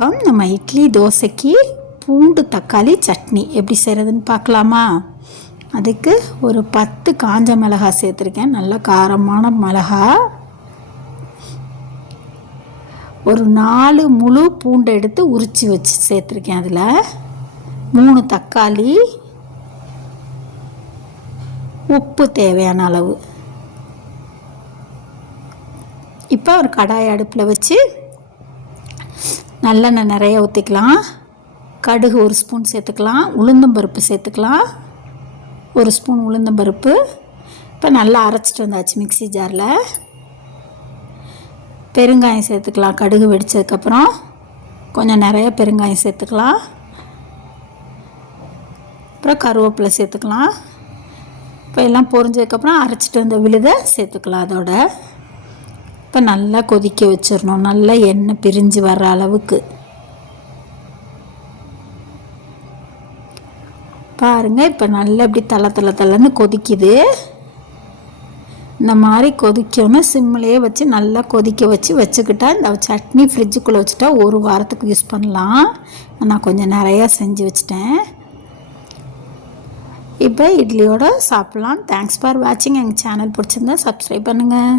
வணக்கம். நம்ம இட்லி தோசைக்கு பூண்டு தக்காளி சட்னி எப்படி செய்கிறதுன்னு பார்க்கலாமா? அதுக்கு ஒரு 10 காஞ்ச மிளகாய் சேர்த்துருக்கேன், நல்ல காரமான மிளகாய். ஒரு 4 முழு பூண்டை எடுத்து உரித்து வச்சு சேர்த்துருக்கேன். அதில் 3 தக்காளி, உப்பு தேவையான அளவு. இப்போ ஒரு கடாய் அடுப்பில் வச்சு நல்லெண்ணெய் நிறைய ஊற்றிக்கலாம். கடுகு 1 ஸ்பூன் சேர்த்துக்கலாம். உளுந்தம்பருப்பு சேர்த்துக்கலாம், 1 ஸ்பூன் உளுந்தம்பருப்பு. இப்போ நல்லா அரைச்சிட்டு வந்தாச்சு மிக்ஸி ஜாரில். பெருங்காயம் சேர்த்துக்கலாம். கடுகு வெடித்ததுக்கப்புறம் கொஞ்சம் நிறைய பெருங்காயம் சேர்த்துக்கலாம். அப்புறம் கருவேப்பிலை சேர்த்துக்கலாம். இப்போ எல்லாம் பொரிஞ்சதுக்கப்புறம் அரைச்சிட்டு வந்த விழுதை சேர்த்துக்கலாம் அதோட. இப்போ நல்லா கொதிக்க வச்சிடணும், நல்லா எண்ணெய் பிரிஞ்சு வர்ற அளவுக்கு. பாருங்கள், இப்போ நல்லா இப்படி தள்ளன்னு கொதிக்குது. இந்த மாதிரி கொதிக்கணும். சிம்மிலேயே வச்சு நல்லா கொதிக்க வச்சுக்கிட்டா இந்த சட்னி ஃப்ரிட்ஜுக்குள்ளே வச்சுட்டா 1 வாரத்துக்கு யூஸ் பண்ணலாம். நான் கொஞ்சம் நிறையா செஞ்சு வச்சிட்டேன். இப்போ இட்லியோடு சாப்பிட்லாம். தேங்க்ஸ் ஃபார் வாட்சிங். எங்கள் சேனல் பிடிச்சிருந்தா சப்ஸ்கிரைப் பண்ணுங்கள்.